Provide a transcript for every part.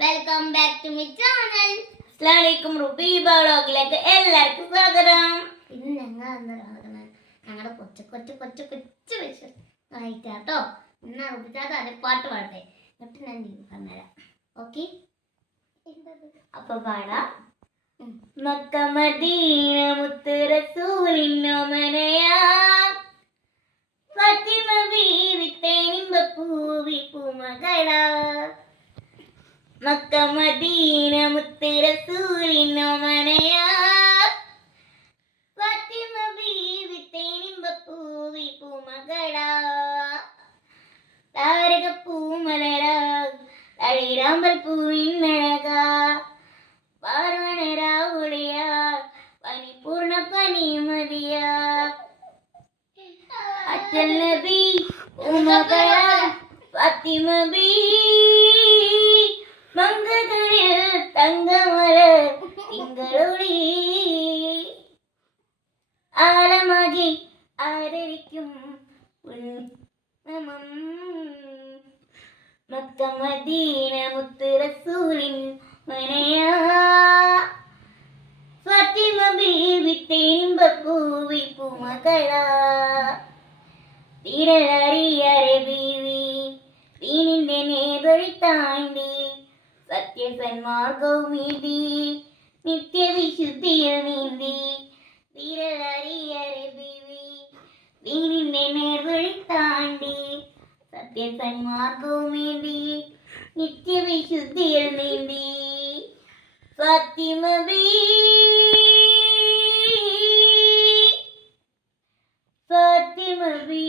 Welcome back to my channel. അസ്സലാമലൈക്കും. Ruby വ്ളോഗിലേക്ക് എല്ലാവർക്കും സ്വാഗതം. ഇന്ന് ഞങ്ങളുടെ കൊച്ചു കൊച്ചു കൊച്ചു കൊച്ചു വിഷയമായിട്ടാട്ടോ. ഇന്ന് റുബിതാത്ത അതെ പാട്ട് പാടട്ടെ, എന്നിട്ട് ഞാൻ പറഞ്ഞുതരാം. ഓക്കെ, അപ്പൊ പാടാം. മക്ക മദീന മുത്ത് റസൂലിന്നോമനയാ ഫാത്തിമ ബീവി തേനിമ്പ പൂവി പൂമകളാ. മക്ക മദീന മുത്ത് റസൂലിന്നോമനയാ ഫാത്തിമ ബീവി തേനിമ്പ പൂവി പൂമകളാ. താരക പൂമലരാ തളിരാമ്പൽ പൂവിനഴകാ പാർവണരാവുളിയാ പനിപൂർണ പനിമതിയാ. അച്ഛൻ നബി ഉമകളാ ഫാത്തിമ ബീ മംഗകളിൽ തങ്കമല തിങ്കളൊളി ആലമാകി ആദരിക്കും മക്ക മദീന മുത്ത് റസൂലിൻ മനയാ ഫാത്തിമ ബീവി തേനിമ്പ പൂവി പൂമകളാ. തിരറിയറെ ബീവി ദീനിന്റെ നേർവഴി താണ്ടി സത്യസന്മാർഗവും നീതി നിത്യവിശുദ്ധിയിൽ നീന്തി. തിരറിയറെ ബീവി ദീനിന്റെ നേർവഴി താണ്ടി സത്യസന്മാർഗവും നീന്തി നിത്യവിശുദ്ധിയിൽ നീന്തി. ഫാത്തിമ ബീ ഫാത്തിമ ബീ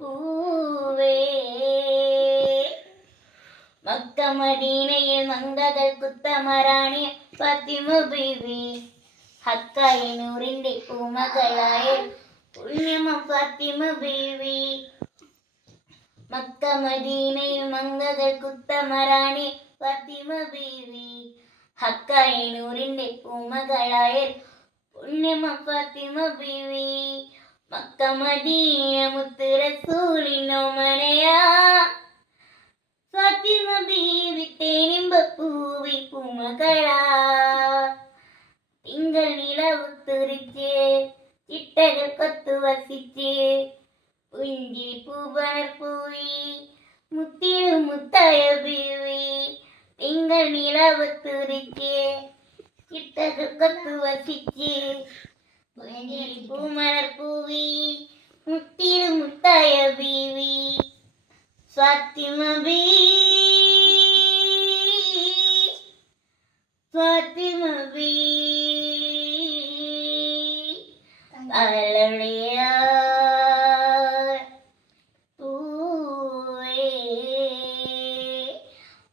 പൂവേ. മക്ക മദീനയിൽ മംഗകൾ കുത്തമറാണിയ ഫാത്തിമ ബീവി ഹക്കായ നൂറിന്റെ പൂമകളായ പുണ്യമ ഫാത്തിമ ബീവി. മക്ക മദീനയിൽ മംഗകൾ കുത്തമറാണിയ ഫാത്തിമ ബീവി ഹക്കായ നൂറിന്റെ പൂമകളായ പുണ്യമ ഫാത്തിമ ബീവി. മക്ക മദീന മുത്ത് റസൂലിന്നോമനയാ ഫാത്തിമ ബീവി തേനിമ്പ പൂവി പൂമകളാ. തിങ്കൾ നിലവുത്തുറിച്ച് ചിട്ടകൾ കൊത്തു വസിച്ച് പുഞ്ചിരി പൂവനർപ്പൂവി മുത്തിരു മുത്തായ ബീവി. തിങ്കൾ നിലവുത്തുറിച്ച് ചിട്ടകൾ കൊത്തു വസിച്ച് പുഞ്ചിരി പൂമലർപ്പൂവി മുത്തിരു മുത്തായ ബീവി. ഫാത്തിമ ബീ ഫാത്തിമ ബീ അലളിയാ പൂവേ.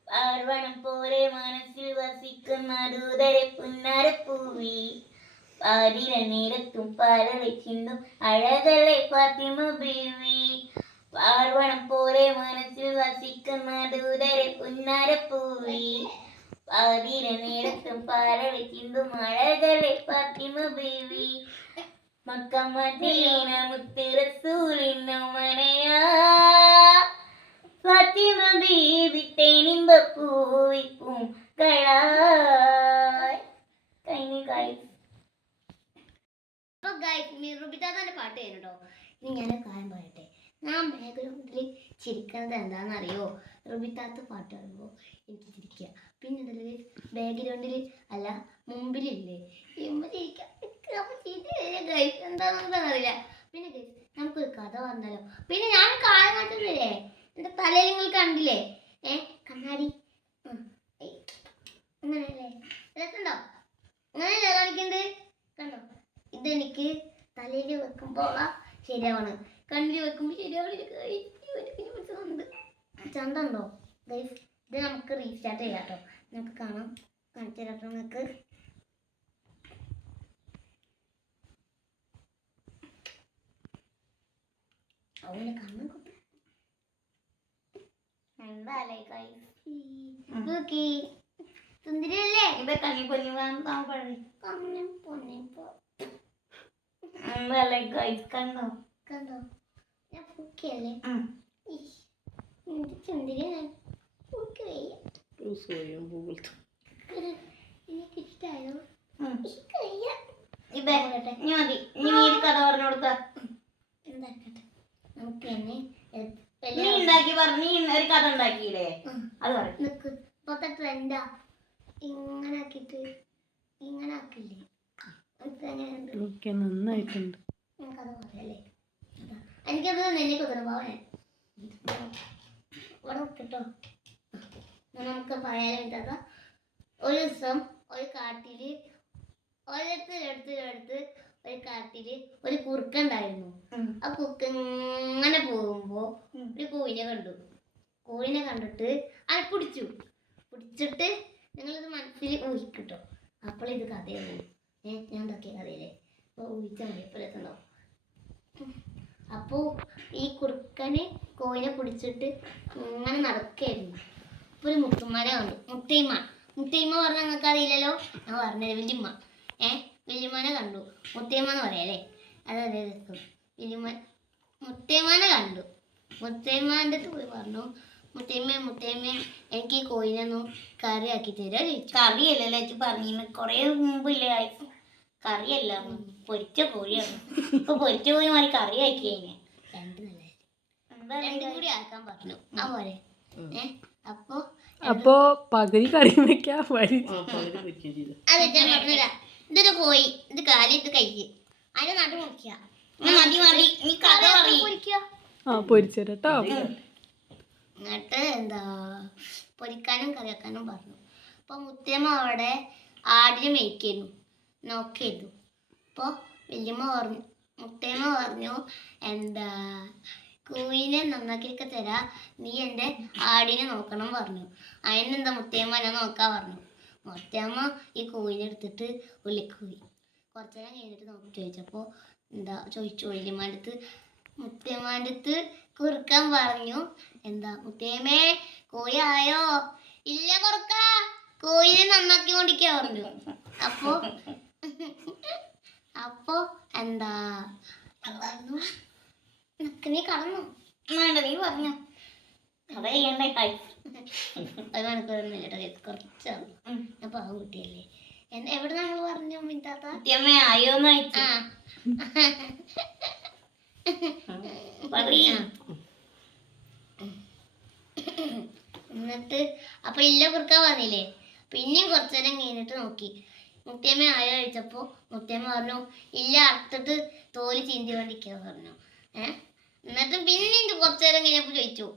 പാർവണം പോലെ മനസ്സിൽ വസിക്കുന്ന ദൂതരെ പുന്നാരപ്പൂവി പാതിര നേരത്തും പാലളി ചിന്തും അഴകളെ ഫാത്തിമ ബീവി. പാർവണം പോലെ മനസ്സിൽ വസിക്കുന്ന ദൂതരെ പുന്നാരപ്പൂവി പാതിര നേരത്തും പാലളി ചിന്തും അഴകളെ ഫാത്തിമ ബീവി. മക്ക മദീന മുത്ത് റസൂലിന്നോമനയാ ഫാത്തിമ ബീവി തേനിമ്പ പൂവി പൂമകളാ. കഴിഞ്ഞു ഗൈസ്. അപ്പൊ ഗൈസ് റുബിതാത്താന്റെ പാട്ട് കേട്ടോ. ഇനി ഞാൻ കാര്യം പറയട്ടെ. ഞാൻ ബാക്ക്ഗ്രൗണ്ടിൽ ചിരിക്കുന്നത് എന്താണെന്നറിയോ? റുബിതാത്ത പാട്ട് പാടുമ്പോൾ എനിക്ക് ചിരിക്കുക. പിന്നെ ഉണ്ടല്ലോ ബാക്ക്ഗ്രൗണ്ടിൽ അല്ല മുമ്പിലില്ലേ ഗൈസ് എന്താണെന്ന് അറിയില്ല. പിന്നെ ഗൈസ് നമുക്കൊരു കഥ വന്നല്ലോ. പിന്നെ ഞാൻ കാലം കണ്ടില്ലേ, എൻ്റെ തലയിൽ നിങ്ങൾ കണ്ടില്ലേ കണ്ണാടി അങ്ങനെയല്ലേ രസമുണ്ടോ? അങ്ങനെയല്ലേ കാണിക്കുന്നത്? കണ്ടോ? ഇതെനിക്ക് തലയിൽ വെക്കുമ്പോൾ ശരിയാവണ്, കണ്ണിൽ വെക്കുമ്പോൾ ശരിയാവണില്ല. ചന്തണ്ടോ ഗൈസ്? ഇത് നമുക്ക് റീസ്റ്റാർട്ട് ചെയ്യാം കേട്ടോ. നമുക്ക് കാണാം, കാണിച്ചു തരാം നിങ്ങൾക്ക്. അവനെ കണ്ണു എന്താലേ ഗൈസ് സുന്ദരിയല്ലേ? ഇത് കണ്ണി പൊന്നി കണ്ണി പൊന്നി എന്താലേ ഗൈസ്? കണ്ടോ കണ്ടോ? ഞാൻ പൂക്കയല്ലേ എന്ത് ചുന്തിരി പൂക്ക് വയ്യ. എനിക്കിഷ്ടായോ? എനിക്ക് വയ്യ. എന്താക്കട്ടെ നമുക്ക് തന്നെ നിക്ക്. ഇപ്പത്തെ ട്രെൻഡാ ഇങ്ങനെ ആക്കിട്ട് ഇങ്ങനെ ആക്കില്ലേ? നന്നായിട്ടുണ്ട്. നമുക്കത് പറയല്ലേ. എനിക്കത് നെല്ലിക്ക് ഉത്തരവാവേ ഇവിടെ കിട്ടോ. നമുക്ക് പറയാൻ പറ്റാത്ത ഒരു ദിവസം ഒരു കാട്ടില് ഒരിടത്ത് ഒരു കാട്ടില് ഒരു കുറുക്കുണ്ടായിരുന്നു. ആ കുറുക്ക് ഇങ്ങനെ പോകുമ്പോ ഒരു കോഴിനെ കണ്ടിട്ട് അത് പിടിച്ചിട്ട് നിങ്ങളിത് മനസ്സിൽ ഊഹിക്കിട്ടോ. അപ്പോൾ ഇത് കഥയാണ്. ഞാൻ ഉണ്ടാക്കിയ കഥയില്ലേ. അപ്പോൾ ഊഹിച്ചാൽ മതി. എപ്പോൾ രസമുണ്ടാവും. അപ്പോൾ ഈ കുറുക്കന് കോഴിനെ പിടിച്ചിട്ട് ഇങ്ങനെ നടക്കായിരുന്നു. അപ്പോൾ ഒരു മുത്തുമ്മനെ കണ്ടു. മുത്തയ്മ പറഞ്ഞാൽ നിങ്ങൾക്ക് അറിയില്ലല്ലോ. ഞാൻ പറഞ്ഞത് വല്യമ്മ. വല്യമ്മനെ കണ്ടു. മുത്തയ്മ എന്ന് പറയാല്ലേ. അതല്ലേ രസം. മുത്തയ്മനെ കണ്ടു. മുത്തയ്മാൻ്റെ അടുത്ത് പോയി പറഞ്ഞു, മുത്തയ്മ എനിക്ക് ഈ കോഴിനൊന്നും കറിയാക്കി തരാ ചോദിച്ചു. കറിയല്ലല്ലോ ചേച്ചി പറഞ്ഞു കൊറേ മുമ്പില്ലേ. കറിയല്ല, പൊരിച്ച കോഴിയാണ്. ഇപ്പൊ പൊരിച്ച കോഴി മാറി കറി ആക്കി കഴിഞ്ഞ രണ്ടും കൂടി ആക്കാൻ പറഞ്ഞു. ആ പോലെ അപ്പൊ പകുതി കറി വെക്കാ വഴി. അതെ ഞാൻ പറഞ്ഞുതരാ. ഇതൊരു കോഴി, ഇത് കാല്, ഇത് കൈക്ക്. അതിന്റെ നടു മുറിക്കുക. പൊരിച്ചേരട്ടോ. എന്നിട്ട് എന്താ പൊരിക്കാനും കറിയാക്കാനും പറഞ്ഞു. അപ്പൊ മുത്തമ്മ അവിടെ ആടിനെ മേയ്ക്കുന്നു നോക്കിയിരുന്നു. അപ്പോൾ മുത്തമ്മ പറഞ്ഞു എന്താ കോഴിനെ നന്നാക്കിയൊക്കെ തരാ, നീ എൻ്റെ ആടിനെ നോക്കണം പറഞ്ഞു. അതിനെന്താ മുത്തമ്മ ഞാൻ നോക്കാൻ പറഞ്ഞു. മുത്തമ്മ ഈ കോഴിനെ എടുത്തിട്ട് ഉള്ളിക്ക് പോയി. കുറച്ച് നേരം കഴിഞ്ഞിട്ട് നോക്കി ചോദിച്ചപ്പോൾ ചോദിച്ചു മുത്തമ്മൻ്റെ അടുത്ത് കുറുക്കാൻ പറഞ്ഞു. മുത്തമ്മേ കോഴി ആയോ? ഇല്ല കുറുക്ക, കോഴിനെ നന്നാക്കി കൊണ്ടിരിക്കാ പറഞ്ഞു. അപ്പോ നീ കടന്നു വേണ്ട, നീ പറഞ്ഞു കഥ ചെയ്യണ്ടേ. ഒരു മണിക്കൂറൊന്നുമില്ല കുറച്ചാണ്. ഞാൻ പാവം കുട്ടിയല്ലേ. എവിടെ നമ്മൾ പറഞ്ഞു മിണ്ടാത്ത ആയോന്ന് എന്നിട്ട് അപ്പൊ ഇല്ല കുറുക്കാൻ പറഞ്ഞില്ലേ. പിന്നെയും കുറച്ചു നേരം കഴിഞ്ഞിട്ട് നോക്കി. മുത്തമ്മ ആയോ ചോദിച്ചപ്പോ മുത്തമ്മ പറഞ്ഞു ഇല്ല, അറുത്തിട്ട് തോല് ചീന്തി കൊണ്ടിരിക്കുക പറഞ്ഞു. എന്നിട്ട് പിന്നെയും കുറച്ചു നേരം കഴിഞ്ഞപ്പോ ചോദിച്ചു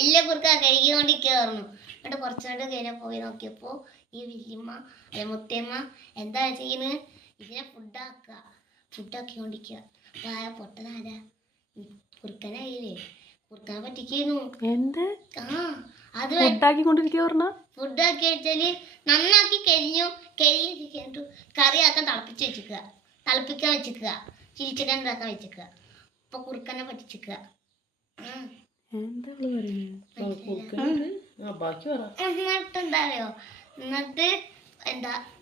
ഇല്ല കുറുക്ക കഴുകി കൊണ്ടിരിക്കുക പറഞ്ഞു. എന്നിട്ട് കുറച്ചു നേരം കഴിഞ്ഞ പോയി നോക്കിയപ്പോ ഈ വല്യമ്മ മുത്തമ്മ എന്താ ചെയ്യുന്നത്? ഇതിനെ ഫുഡാക്കിക്കൊണ്ടിരിക്കുക. അപ്പൊ ആ പൊട്ടനാരാ? കുറുക്കനായില്ലേ. കുറുക്കനെ പറ്റിക്കുന്നു. ഫുഡാക്കി വെച്ചാല് നന്നാക്കി കഴിഞ്ഞിട്ട് കറിയാക്കാൻ തിളപ്പിക്കാൻ വെച്ചിക്കുക. ചിരിച്ചിക്കൻ ഉണ്ടാക്കാൻ വെച്ചിക്കുക. അപ്പൊ കുറുക്കനെ പറ്റിച്ചിക്കുക. എന്നിട്ടെന്താറിയോ,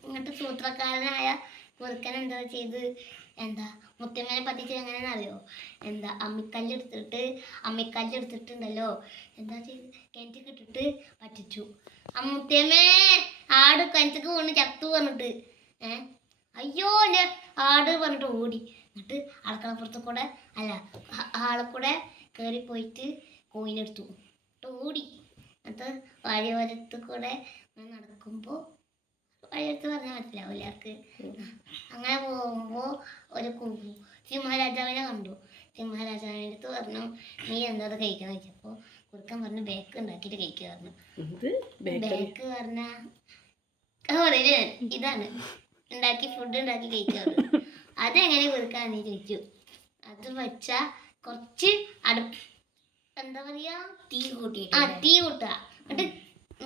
എന്നിട്ട് സൂത്രക്കാരനായ കുറുക്കൻ എന്താ ചെയ്ത് മുത്തമ്മനെ പറ്റിച്ച് എങ്ങനെയാണെന്നറിയോ? അമ്മിക്കല്ലെടുത്തിട്ടുണ്ടല്ലോ എന്താ ചെയ്ത് കിണറ്റിക്ക് ഇട്ടിട്ട് പറ്റിച്ചു. മുത്തമ്മേ ആട് കിണറ്റിക്ക് കൊണ്ട് ചത്തു പറഞ്ഞിട്ട് അയ്യോ എൻ്റെ ആട് പറഞ്ഞിട്ട് ഓടി. എന്നിട്ട് അടുക്കളപ്പുറത്ത് കൂടെ ആളെ കൂടെ കയറി പോയിട്ട് കോയിനെടുത്തു ഓടി. എന്നിട്ട് വഴിയോരത്ത് കൂടെ നടക്കുമ്പോൾ വഴിയോരത്ത് പറഞ്ഞാൽ മനസ്സിലാവും എല്ലാവർക്ക്. അങ്ങനെ പോകുമ്പോൾ ഒരു സിംഹരാജാവിനെ കണ്ടു. സിംഹരാജാവിൻ്റെ അടുത്ത് പറഞ്ഞു നീ എന്താ കഴിക്കാൻ വെച്ചപ്പോൾ കുറുക്കൻ പറഞ്ഞു ബേക്ക് ഉണ്ടാക്കിയിട്ട് കഴിക്കുക പറഞ്ഞു. ബേക്ക് പറഞ്ഞ ഇതാണ് ഫുഡ് ഉണ്ടാക്കി കഴിക്കുക. അതെങ്ങനെ കുറുക്കാൻ നീ ചോദിച്ചു. അത് വെച്ചാ കുറച്ച് എന്താ പറയാ തീ കൂട്ടുക. എന്നിട്ട്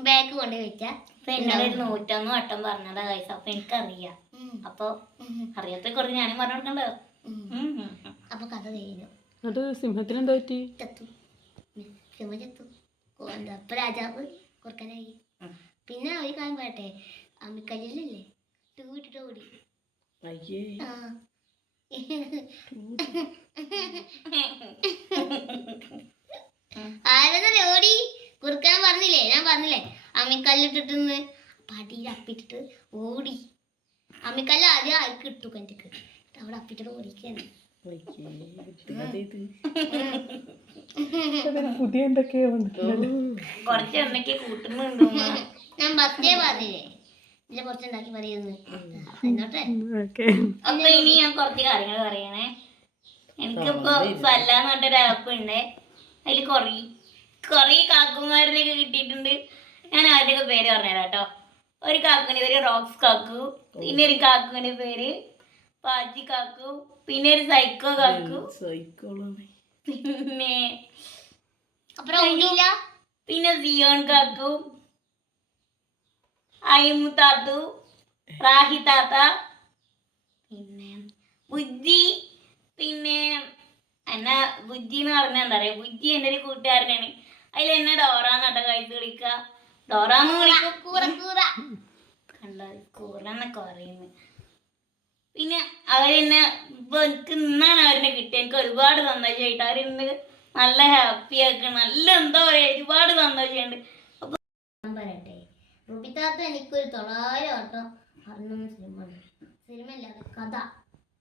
ബാക്ക് കൊണ്ട് വെച്ചാ എന്നോട് 101 വട്ടം പറഞ്ഞതാ കഴിച്ച. അപ്പൊ എനിക്കറിയാം. അപ്പൊ അറിയാത്ത കുറച്ച് ഞാനും പറഞ്ഞു കൊടുക്കണ്ടോ. അപ്പൊ കഥ കഴിഞ്ഞു. സിംഹത്തിന് എന്താ പറ്റി? സിംഹം ചത്തു. അപ്പൊ രാജാവ് കുറുക്കനായി. പിന്നെ ഒരു കാര്യം പറയട്ടെ, അമ്മിക്കല്ലില്ലേ തൂട്ടിട്ട് ഓടി. ഞാൻ പറഞ്ഞില്ലേ അമ്മിക്കല്ലിട്ടിട്ട് പടിയിൽ അപ്പിട്ടിട്ട് ഓടി. അമ്മിക്കല്ല് ആദ്യം ആർക്ക് ഇട്ടു കണ്ടിക്ക് അവിടെ അപ്പിട്ടിട്ട് ഓടിക്കാണ്. പുതിയ എന്തൊക്കെയോ വന്നിട്ടുണ്ടല്ലോ. കുറച്ച് എന്തൊക്കെ കൂട്ടുന്നുണ്ടോ? ഞാൻ ഫസ്റ്റേ പറഞ്ഞില്ലേ ഇതിലെ കുറച്ചുണ്ടാക്കി പറയുന്നു എന്നോട്ടെ. ഓക്കെ. അപ്പൊ ഇനി ഞാൻ കുറച്ച് കാര്യങ്ങൾ പറയണേ. എനിക്കിപ്പോ സല്ലാന്ന് പറഞ്ഞൊരു ആപ്പ് ഉണ്ട്. അതിൽ കൊറേ കാക്കുമാരിലേക്ക് കിട്ടിയിട്ടുണ്ട്. ഞാൻ ആദ്യമൊക്കെ പേര് പറഞ്ഞുതരാം കേട്ടോ. ഒരു കാക്കുവിന്റെ പേര് റോക്സ് കാക്കു, പിന്നെ ഒരു കാക്കുവിന്റെ പേര് പാജി കാക്കു, പിന്നെ ഒരു സൈക്കോ കാക്കു, പിന്നെ സിയോൺ കാക്കു, അയിമു താത്തു, റാഹി താത്ത, പിന്നെ ബുജ്ജി. പിന്നെ എന്നാ ബുജ്ജി എന്ന് പറഞ്ഞാൽ എന്താ പറയാ, ബുജ്ജി എൻ്റെ ഒരു കൂട്ടുകാരനാണ്. അതിൽ എന്നെ ഡോറാന്നട്ടോ കഴിച്ച് വിളിക്കുക. ഡോറാന്ന് വിളിക്കുക കണ്ടോ, കൂറന്നൊക്കെ പറയുന്നത്. പിന്നെ അവരെന്നെ ഇപ്പൊ എനിക്ക് ഇന്നാണ് അവരെന്നെ കിട്ടിയത്. എനിക്ക് ഒരുപാട് സന്തോഷമായിട്ട് അവരിന്ന് നല്ല ഹാപ്പി ആക്കുക, നല്ല എന്താ പറയാ ഒരുപാട് സന്തോഷമുണ്ട്. പറയട്ടെ റുബിത്താത്ത എനിക്കൊരു 900 വട്ടം പറഞ്ഞ സിനിമ അല്ലാതെ കഥ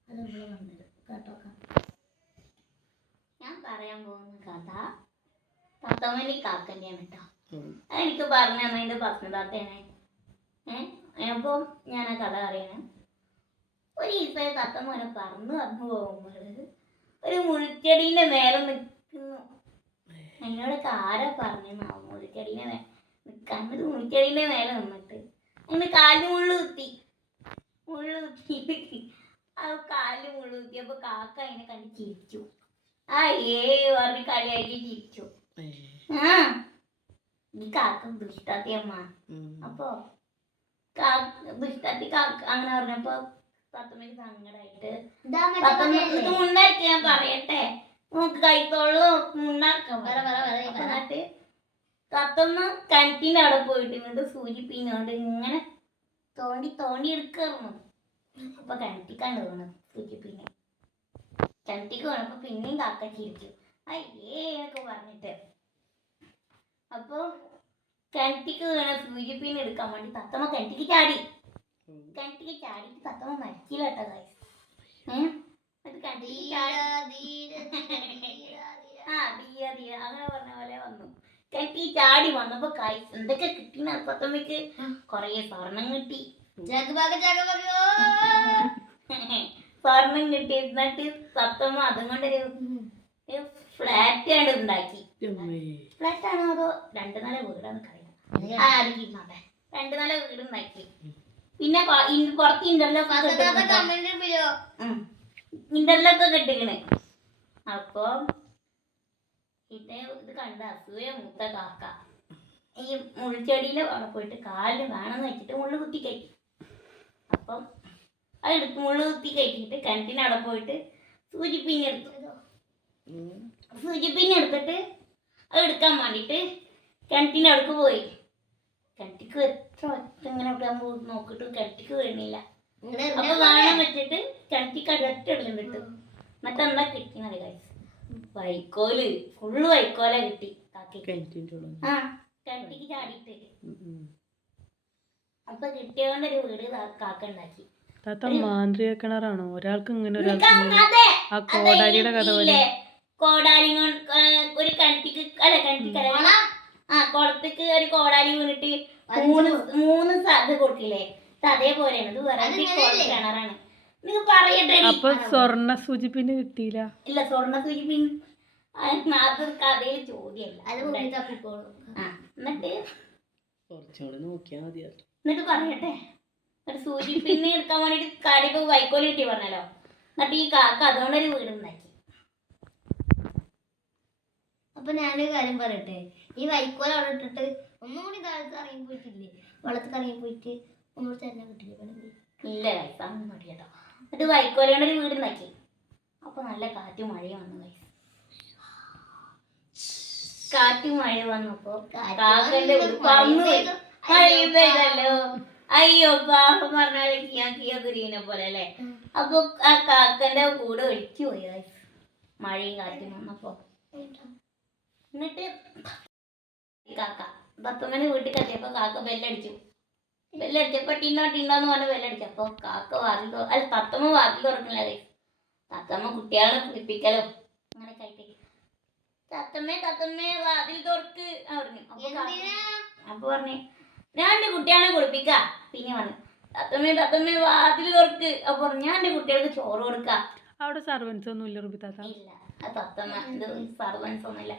അത് ഇവിടെ വന്നത് കേട്ടോക്കാം. ഞാൻ പറയാൻ പോകുന്ന കഥ തത്തമ്മനി കാക്കൻ്റെയാണ് കേട്ടോ. അതെനിക്ക് പറഞ്ഞു തന്നതിൻ്റെ ഭസ്മതാത്തയാണ്. അപ്പോൾ ഞാൻ ആ കഥ അറിയണം. ഒരു ദിവസം തത്തമ്മനെ പറന്നു പോകുമ്പോൾ ഒരു മുൾച്ചെടീൻ്റെ മേലെ നിൽക്കുന്നു. എന്നോടൊക്കെ ആരാ പറഞ്ഞാവും മുൾച്ചെടീൻ്റെ മേലെ നിൽക്കാൻ. ഒരു മുൾച്ചെടീൻ്റെ മേലെ നിന്നിട്ട് അങ്ങനെ കാലിന് മുള്ളു കുത്തി. ആ കാലിന് മുള്ളു കുത്തിയപ്പോൾ കാക്ക അതിനെ കണ്ട് ചിരിച്ചു. പറഞ്ഞ് കളിയാക്കി ചിരിച്ചു. ഈ കാക്ക ദുഷ്ടാത്തിയമ്മ. അപ്പൊ ദുഷ്ടാത്തി കാക്ക അങ്ങനെ പറഞ്ഞപ്പോ തത്തമ്മക്ക് സങ്കടായിട്ട് മുണ്ടാക്കി ഞാൻ പറയട്ടെ നമുക്ക് കൈത്തോളം മുണ്ടാക്കിട്ട് തത്തമ്മ കിണറ്റിന്റെ അവിടെ പോയിട്ട് ഇങ്ങോട്ട് സൂചിപ്പിന്നോണ്ട് ഇങ്ങനെ തോണ്ടി എടുക്കാറുന്നു. അപ്പൊ കിണറ്റിക്കാണ്ട് വീണു സൂചിപ്പിന്നെ. കിണറ്റിക്ക് വീണപ്പോ പിന്നെയും കാക്ക ചിരിച്ചു എന്നൊക്കെ പറഞ്ഞിട്ട്. അപ്പൊ കിണറ്റിക്ക് വീണ സൂചിപ്പിന്നെ എടുക്കാൻ വേണ്ടി തത്തമ്മ കിണറ്റിക്ക് ചാടിയിട്ട് തത്തമ്മ മരിച്ചില്ല കേട്ടോ ഗൈസ്. അങ്ങനെ പറഞ്ഞ പോലെ വന്നു. കിണറ്റി ചാടി വന്നപ്പോ ഗൈസ് എന്തൊക്കെ കിട്ടിന തത്തമ്മക്ക് കൊറേ സ്വർണം കിട്ടി. സ്വർണം കിട്ടി. എന്നിട്ട് തത്തമ്മ അതും കൊണ്ടൊരു ഫ്ലാറ്റ് ആണ് ഉണ്ടാക്കി. ഫ്ലാറ്റ് ആണോ അതോ 2 നില വീടാന്ന് അറിയാം. 2 നില വീട് ഉണ്ടാക്കി. പിന്നെ പുറത്ത് ഇന്റർലോക്ക് കെട്ടിക്കണ്. അപ്പൊ ഇത് കണ്ട അസൂയ മൂത്ത കാക്ക ഈ മുൾച്ചെടിയിലെ അവിടെ പോയിട്ട് കാലിന് വേണമെന്ന് വെച്ചിട്ട് മുള്ളു കുത്തി കയറ്റി. അപ്പം അതെടുത്ത് മുള്ളു കുത്തി കയറ്റിയിട്ട് കിണറ്റിന് അവിടെ പോയിട്ട് സൂചിപ്പിന്നെ എടുത്തിട്ട് അത് എടുക്കാൻ വേണ്ടിയിട്ട് കിണറ്റിൻ്റെ അടുക്ക് പോയി. കിണറ്റിക്ക് എത്ര ഒറ്റ ഇങ്ങനെ നോക്കിയിട്ട് കിണറ്റിക്ക് വീണില്ല. അപ്പൊ വേണം വെച്ചിട്ട് കിണറ്റിക്ക് ഒറ്റ ഇടലും കിട്ടും. എന്നിട്ട് എന്താ കിട്ടിയെന്നറിയ ഗൈസ്, വൈക്കോല് ഫുള്ള് വൈക്കോല കിട്ടി കാക്കി. ആ കിണറ്റിക്ക് ചാടിയിട്ട്. അപ്പൊ കിട്ടിയോണ്ടൊരു വീട് കാക്ക ഉണ്ടാക്കി. മാന്ത്രിക കിണറാണോ ഒരാൾക്ക് ഇങ്ങനെ ആ കോടാലിയുടെ കഥ പോലെ? കോടാലി ഒരു കിണറ്റിക്ക് കുളത്തേക്ക് ഒരു കോടാലി വീണിട്ട് മൂന്ന് ഇത് കൊടുക്കില്ലേ, അതേപോലെയാണ്. ഇത് വെറൈറ്റി കിണറാണ്. നിങ്ങൾ പറയട്ടെ. അപ്പൊ സ്വർണ്ണ സൂചിപ്പിന് കിട്ടിയില്ല? ഇല്ല, സ്വർണ്ണ സൂചിപ്പിൻ അത് കഥയിൽ ചോദ്യമല്ല. എന്നിട്ട് പറയട്ടെ, ഒരു സൂചിപ്പിന്ന് എടുക്കാൻ വേണ്ടിട്ട് കാടിപ്പോ വൈക്കോല് കിട്ടി പറഞ്ഞല്ലോ. എന്നിട്ട് ഈ കാക്ക അതുകൊണ്ടൊരു വീടുണ്ടാക്കി. അപ്പൊ ഞാനൊരു കാര്യം പറയട്ടെ, ഈ വൈക്കോൽ അവിടെ ഇട്ടിട്ട് ഒന്നുകൂടി താഴത്ത് ഇറങ്ങി പോയിട്ടില്ലേ, വെള്ളത്തിൽ ഇറങ്ങി പോയിട്ട് ഒന്നുകൂടി തന്നെ കിട്ടില്ലേ? ഇല്ല ഗൈസ്, അതൊന്നും മതി കേട്ടോ. എന്നിട്ട് വൈക്കോല കൊണ്ടൊരു വീടുണ്ടാക്കി. അപ്പൊ നല്ല കാറ്റും മഴയും വന്നു ഗൈസ്. കാറ്റും മഴ വന്നപ്പോ കാക്കന്റെ പറന്നു പോയതല്ലോ. അയ്യോ പാപം പറഞ്ഞാല് കിയാകുരീനെ പോലെ അല്ലേ. അപ്പൊ ആ കാക്കന്റെ കൂടെ ഒഴിച്ചു പോയി ഗൈസ്, മഴയും കാറ്റും വന്നപ്പോ. എന്നിട്ട് കാക്ക തത്തമ്മേനെ വീട്ടിൽ കത്തിയപ്പോ കാക്ക ബെല്ലടിച്ചപ്പോ ടിണ്ടാന്ന് പറഞ്ഞ് ബെല്ലടിച്ചു. അപ്പൊ കാക്ക അല്ല തത്തമ്മ വാതിൽ തുറക്കണില്ല guys. തത്തമ്മ കുട്ടികളെ കുളിപ്പിക്കലോ അങ്ങനെ ആയിട്ട് തത്തമ്മേ വാതിൽ തുറക്ക് പറഞ്ഞു. അപ്പൊ പറഞ്ഞു ഞാൻ എന്റെ കുട്ടികളെ കുളിപ്പിക്ക. പിന്നെ പറഞ്ഞു തത്തമ്മേ വാതിൽ തുറക്ക്. അപ്പൊ പറഞ്ഞു ഞാൻ എന്റെ കുട്ടികൾക്ക് ചോറ് കൊടുക്ക. അവിടെ സർവൻസ് ഒന്നും ഇല്ല റുബി താത്ത? ഇല്ല, തത്തമ്മ ഇത് സർവൻസ് ഒന്നുമില്ല.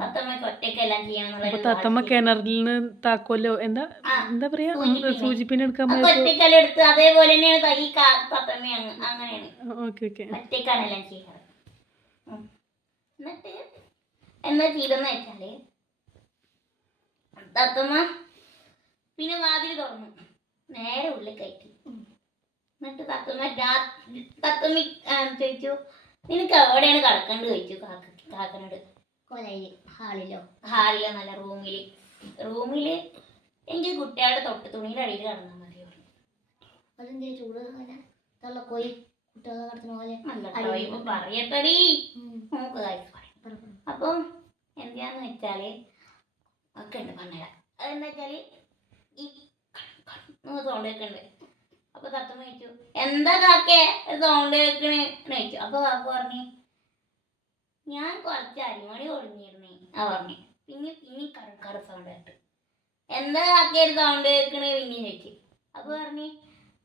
തത്തമ്മക്ക് ഒറ്റയ്ക്കെല്ലാം അപ്പൊ ചെയ്യാന്നുള്ള തത്തമ്മ കിണറിൽ നിന്ന് താക്കോലോ എന്താ പറയാ സൂചിപ്പിന് എടുക്കാൻ പോയപ്പോ ഒറ്റയ്ക്കെല്ലാം എടുത്ത് അതേപോലെ തന്നെയാണ് ഈ തത്തമ്മ അങ്ങനെയാണ് ഓക്കെ ഓക്കെ. ഒറ്റയ്ക്കാണ് എല്ലാം ചെയ്യാറ്. എന്നിട്ട് എന്താ ചെയ്തെന്ന് വെച്ചാല് തത്തമ്മ പിന്നെ വാതിൽ തുറന്നു നേരെ ഉള്ളിൽ കയറ്റി. എന്നിട്ട് തത്തമ്മ ചോദിച്ചു നിനക്ക് എവിടെയാണ് കിടക്കേണ്ടത് ചോദിച്ചു കാക്കനോട്. ഹാളിലോ നല്ല റൂമില് എനിക്ക് കുട്ടികളുടെ തൊട്ട് തുണിയുടെ അടിയിൽ കിടന്നാൽ മതി പറഞ്ഞു. അതെന്താ ചൂട് തള്ളക്കോയി കുട്ടികളെ കടത്തുന്ന പോലെ പറയട്ടടി നമുക്ക് കാര്യം പറയാം. അപ്പം എന്താന്ന് വെച്ചാല് ഒക്കെ ഉണ്ട് പറഞ്ഞുതരാം. അതെന്താ വെച്ചാല് ഈ സൗണ്ട് കേൾക്കുന്നുണ്ട്. അപ്പൊ തത്തമ്മ ചോദിച്ചു എന്താ കാക്കേ സൗണ്ട് കേൾക്കണേ ചോദിച്ചു. അപ്പൊ കാക്ക പറഞ്ഞു ഞാൻ കുറച്ച് അരിമണി ഒളിഞ്ഞിരുന്നേ പറഞ്ഞു. പിന്നെ കടക്കാട് സൗണ്ട് കേട്ടു. എന്താ കാക്കേ സൗണ്ട് കേൾക്കണേ പിന്നെ ചോദിച്ചു. അപ്പൊ പറഞ്ഞു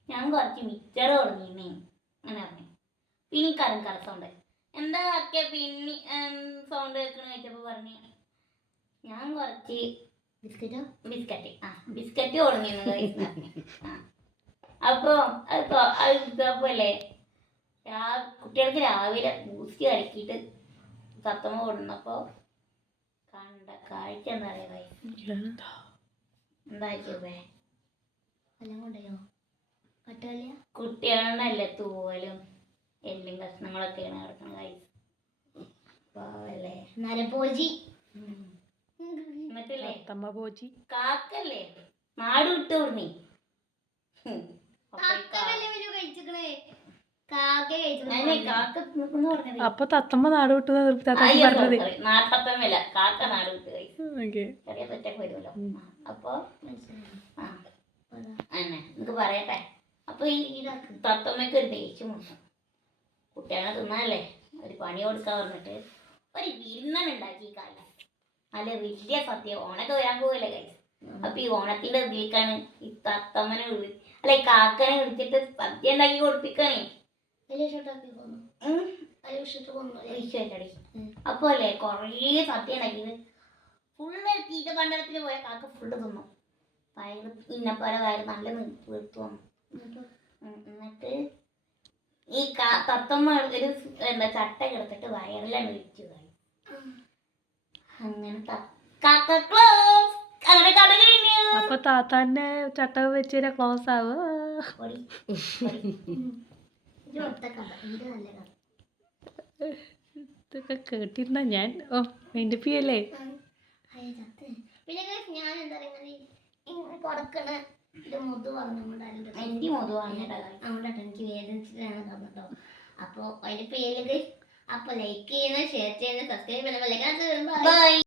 ഞാൻ കുറച്ച് മിച്ചർ ഒളിഞ്ഞിരുന്നേ അങ്ങനെ പറഞ്ഞു. പിന്നെ കടക്കാട് സൗണ്ട് എന്താ കാക്കേ പിന്നെ സൗണ്ട് കേൾക്കണ ചോദിച്ചപ്പോ പറഞ്ഞു ഞാൻ കുറച്ച് ബിസ്ക്കറ്റ് ഒളിഞ്ഞിരുന്നു പറഞ്ഞു. അപ്പൊ ഇതേപോലെ കുട്ടികൾക്ക് രാവിലെ ബൂസ്റ്റ് കഴിക്കിട്ട് തത്തമ്മ കൊടുന്നപ്പോ കണ്ട കാഴ്ച എന്താ പറയാ എന്താ ചൂവേ കുട്ടികളല്ലേ തൂവലും എല്ലും കഷ്ണങ്ങളൊക്കെയാണ് കിടക്കുന്നത് എന്നിട്ടില്ലേ കാക്കല്ലേ നാട് വിട്ട് ഉടനെ അപ്പൊ തത്തമ്മ നാട് വിട്ടു പറഞ്ഞത്? തത്തമ്മല്ല കാക്ക നാട് വിട്ട് കഴിച്ചു. ചെറിയ തെറ്റൊക്കെ വരുമല്ലോ. അപ്പൊ എനിക്ക് പറയട്ടെ. അപ്പൊ ഈ തത്തമ്മക്ക് ഒരു ദേഷ്യം വന്നു. കുട്ടികളെ തിന്നാലേ ഒരു പണി കൊടുക്കാൻ പറഞ്ഞിട്ട് ഒരു വിരുന്നുണ്ടാക്കി ഈ കാലം നല്ല വലിയ സദ്യ. ഓണൊക്കെ വരാൻ പോവല്ലേ കഴിച്ചു. അപ്പൊ ഈ ഓണത്തിന്റെ ഇതിലേക്കാണ് ഈ തത്തമ്മനെ അല്ലെ കാക്കനെ വിളിച്ചിട്ട് സദ്യ ഉണ്ടാക്കി കൊടുപ്പിക്കണേ. അപ്പൊ അല്ലേ കൊറേ സദ്യ ഉണ്ടാക്കിയത് ഫുള്ള് തീറ്റ പണ്ടത്തിന് പോയ കാക്ക ഫുള്ള് തിന്നു. വയറ് ഇന്നപ്പോലെ വയറ് നല്ല വീർത്തു വന്നു. എന്നിട്ട് ഈ തത്തമ്മ ഒരു ചട്ട കിടത്തിട്ട് വയറിലാണ് വിരിച്ചു പോയി. അങ്ങനെ അങ്ങനെ കട കഴിഞ്ഞു. അപ്പൊ താത്താന്റെ ചട്ട വെച്ച് ക്ലോസ് ആവോ? ഇതൊക്കെ കേട്ടിരുന്ന ഞാൻ മൈൻഡ് ചെയ്യല്ലേ. പിന്നെ ഞാൻ എന്താ പറയുക എനിക്ക് വേദനിച്ചിട്ടാണ് പറഞ്ഞോ. അപ്പൊ അതിന്റെ പേര് അപ്പൊ ലൈക്ക് ചെയ്യണം, ഷെയർ ചെയ്യണം, സബ്സ്ക്രൈബ് ചെയ്യണം.